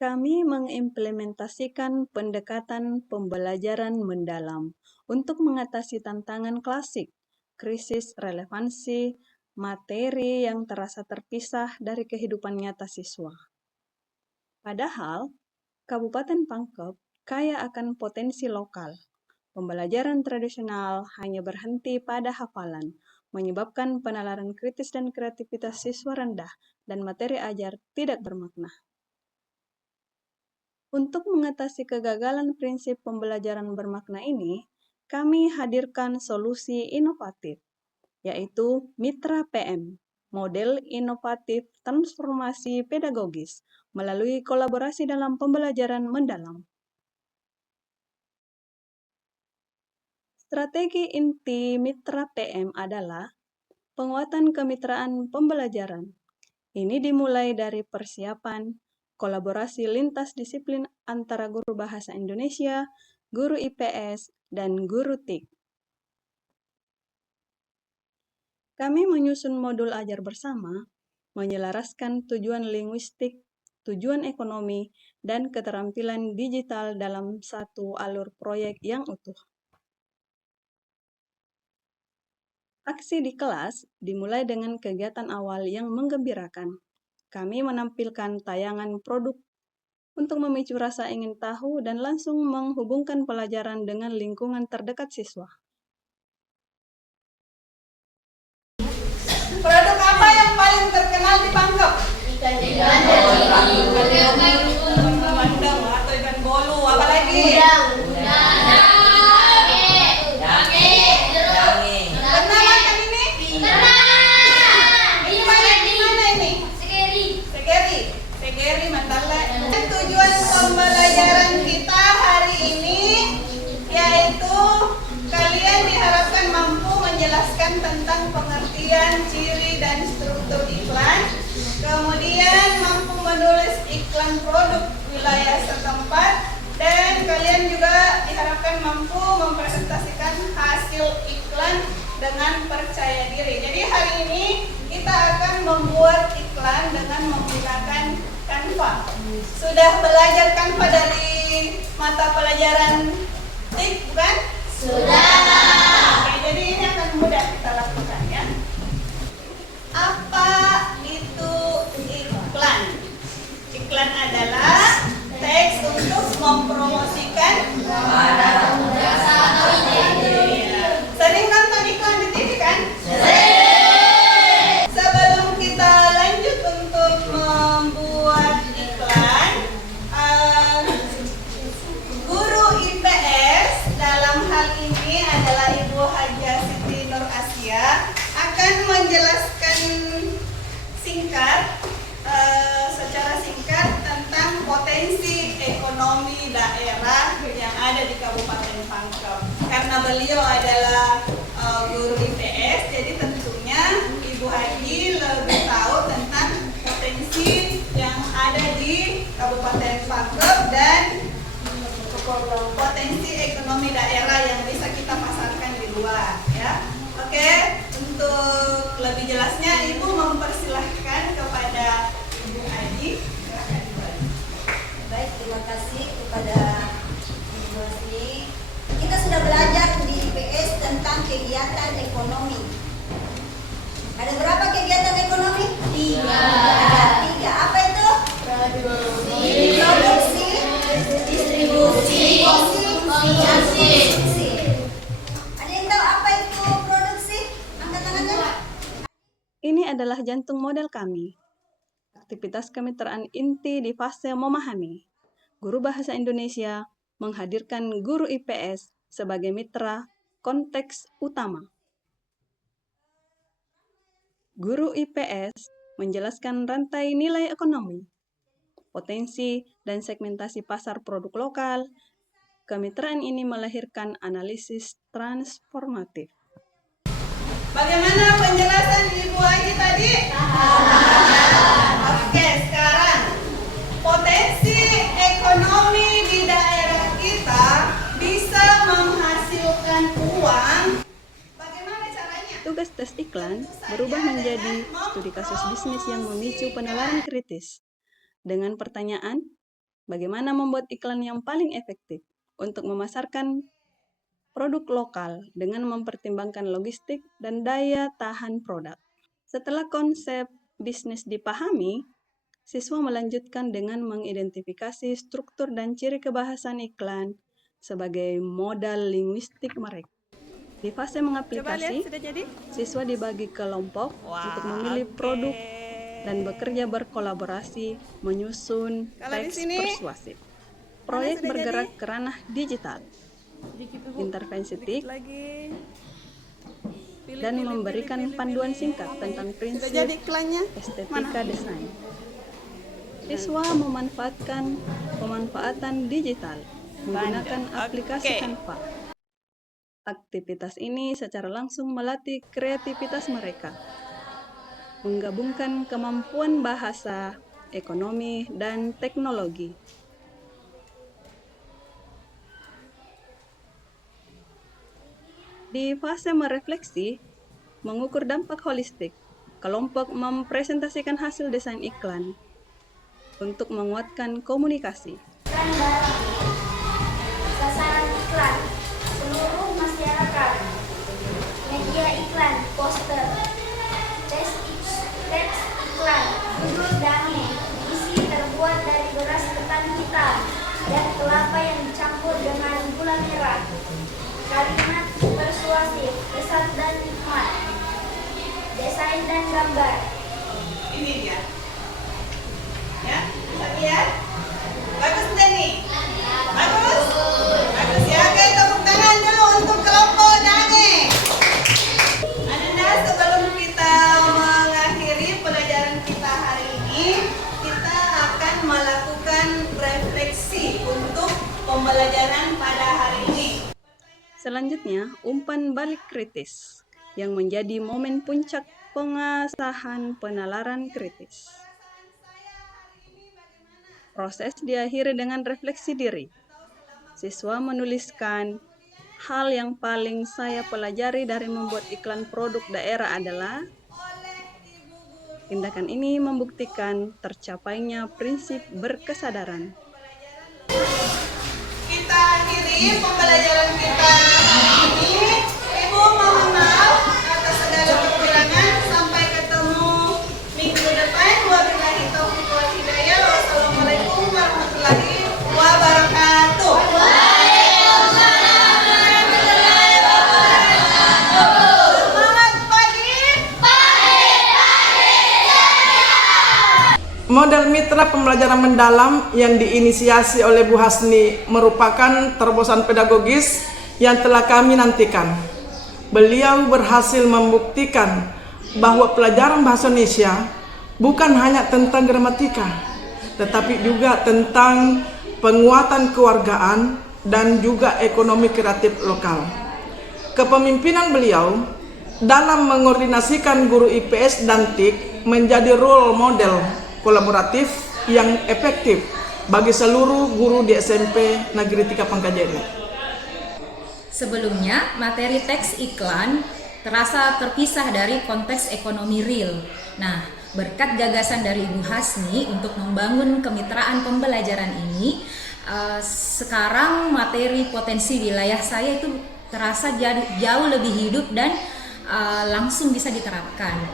Kami mengimplementasikan pendekatan pembelajaran mendalam untuk mengatasi tantangan klasik, krisis relevansi, materi yang terasa terpisah dari kehidupan nyata siswa. Padahal, Kabupaten Pangkep kaya akan potensi lokal. Pembelajaran tradisional hanya berhenti pada hafalan, menyebabkan penalaran kritis dan kreativitas siswa rendah, dan materi ajar tidak bermakna. Untuk mengatasi kegagalan prinsip pembelajaran bermakna ini, kami hadirkan solusi inovatif, yaitu Mitra PM, model inovatif transformasi pedagogis melalui kolaborasi dalam pembelajaran mendalam. Strategi inti Mitra PM adalah penguatan kemitraan pembelajaran. Ini dimulai dari persiapan kolaborasi lintas disiplin antara guru bahasa Indonesia, guru IPS, dan guru TIK. Kami menyusun modul ajar bersama, menyelaraskan tujuan linguistik, tujuan ekonomi, dan keterampilan digital dalam satu alur proyek yang utuh. Aksi di kelas dimulai dengan kegiatan awal yang menggembirakan. Kami menampilkan tayangan produk untuk memicu rasa ingin tahu dan langsung menghubungkan pelajaran dengan lingkungan terdekat siswa. Produk apa yang paling terkenal di Pangkep? Ikan bandeng atau ikan bolu, apa lagi? Pernah makan ini? Ini banyak di mana ini? Segeri, Mandala. Tujuan pembelajaran kita hari ini yaitu kalian diharapkan mampu menjelaskan tentang pengertian, ciri, dan struktur iklan, kemudian mampu menulis iklan produk wilayah setempat, dan kalian juga diharapkan mampu mempresentasikan hasil iklan dengan percaya diri. Jadi hari ini kita akan membuat iklan dengan menggunakan Canva. Sudah belajar Canva dari mata pelajaran TIK, bukan? Sudah. Oke, jadi ini akan mudah kita lakukan ya. Apa itu iklan? Iklan adalah teks untuk mempromosikan Barang jasa atau ide. Sering nonton iklan di TV kan? Sebelum kita lanjut untuk membuat iklan, guru IPS dalam hal ini adalah Ibu Haja Siti Nur Asia akan menjelaskan secara singkat tentang potensi ekonomi daerah yang ada di Kabupaten Pangkep. Karena beliau adalah guru IPS, jadi tentunya Ibu Haji lebih tahu tentang potensi yang ada di Kabupaten Pangkep dan potensi ekonomi daerah yang bisa kita pasarkan di luar ya. Oke, untuk lebih jelasnya Ibu mempersilahkan kepada Ibu Haji. Baik, terima kasih kepada Ibu Hasni. Kita sudah belajar di IPS tentang kegiatan ekonomi. Ada berapa kegiatan ekonomi? 3. Ada 3. Apa itu? Produksi, distribusi, konsumsi. Ada yang tahu apa itu produksi? Angkat tangannya. Ini adalah jantung model kami. Aktivitas kemitraan inti di fase memahami. Guru Bahasa Indonesia menghadirkan guru IPS sebagai mitra konteks utama. Guru IPS menjelaskan rantai nilai ekonomi, potensi dan segmentasi pasar produk lokal. Kemitraan ini melahirkan analisis transformatif. Bagaimana penjelasan Ibu Haji tadi? Oke, sekarang potensi ekonomi di daerah kita bisa menghasilkan uang. Bagaimana caranya? Tugas tes iklan berubah menjadi studi kasus bisnis yang memicu penalaran kritis. Dengan pertanyaan, bagaimana membuat iklan yang paling efektif untuk memasarkan produk lokal dengan mempertimbangkan logistik dan daya tahan produk. Setelah konsep bisnis dipahami, siswa melanjutkan dengan mengidentifikasi struktur dan ciri kebahasan iklan sebagai modal linguistik mereka. Di fase mengaplikasi, siswa dibagi kelompok untuk memilih produk dan bekerja berkolaborasi menyusun teks persuasif. Proyek bergerak ke ranah digital, intervensi TIK, dan memberikan panduan singkat tentang prinsip estetika desain. Siswa memanfaatkan pemanfaatan digital menggunakan aplikasi Canva. Aktivitas ini secara langsung melatih kreativitas mereka, menggabungkan kemampuan bahasa, ekonomi, dan teknologi. Di fase merefleksi, mengukur dampak holistik, kelompok mempresentasikan hasil desain iklan untuk menguatkan komunikasi. Sasaran iklan, seluruh masyarakat, media iklan, poster, teks iklan, judul damai, isi terbuat dari beras ketan hitam dan kelapa yang dicampur dengan gula merah, kalimat persuasif, pesan dan hikmat, desain dan gambar. Ini dia. Ya, bisa lihat? Bagus tidak nih? Bagus? Bagus ya. Oke, tepuk tangan dulu untuk kelompok Dange. Ananda, sebelum kita mengakhiri pelajaran kita hari ini, kita akan melakukan refleksi untuk pembelajaran pada hari ini. Selanjutnya, umpan balik kritis yang menjadi momen puncak pengasahan penalaran kritis. Proses diakhiri dengan refleksi diri. Siswa menuliskan, hal yang paling saya pelajari dari membuat iklan produk daerah adalah tindakan ini membuktikan tercapainya prinsip berkesadaran. Kita akhiri pembelajaran kita hari ini. Ibu mohon maaf atas segala kekurangan. Sampai ketemu minggu depan. Wabillahi taufiq wal hidayah. Wassalamualaikum warahmatullahi wabarakatuh. Semangat pagi. Model mitra pembelajaran mendalam yang diinisiasi oleh Bu Hasni merupakan terobosan pedagogis yang telah kami nantikan. Beliau berhasil membuktikan bahwa pelajaran bahasa Indonesia bukan hanya tentang gramatika, tetapi juga tentang penguatan kewargaan dan juga ekonomi kreatif lokal. Kepemimpinan beliau dalam mengordinasikan guru IPS dan TIK menjadi role model kolaboratif yang efektif bagi seluruh guru di SMP Negeri 3 Pangkajene. Sebelumnya, materi teks iklan terasa terpisah dari konteks ekonomi real. Nah, berkat gagasan dari Ibu Hasni untuk membangun kemitraan pembelajaran ini, sekarang materi potensi wilayah saya itu terasa jauh lebih hidup dan langsung bisa diterapkan.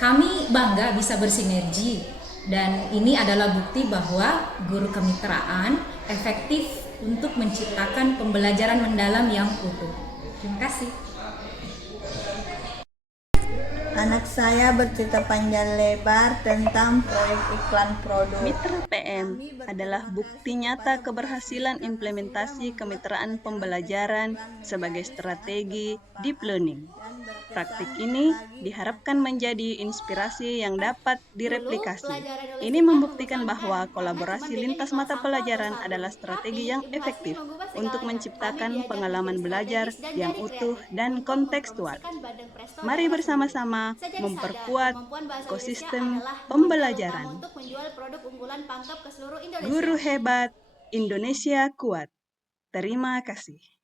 Kami bangga bisa bersinergi. Dan ini adalah bukti bahwa guru kemitraan efektif untuk menciptakan pembelajaran mendalam yang utuh. Terima kasih. Anak saya bercerita panjang lebar tentang proyek iklan produk. Mitra PM adalah bukti nyata keberhasilan implementasi kemitraan pembelajaran sebagai strategi deep learning. Praktik ini diharapkan menjadi inspirasi yang dapat direplikasi. Ini membuktikan bahwa kolaborasi lintas mata pelajaran adalah strategi yang efektif untuk menciptakan pengalaman belajar yang utuh dan kontekstual. Mari bersama-sama memperkuat ekosistem pembelajaran. Guru hebat, Indonesia kuat. Terima kasih.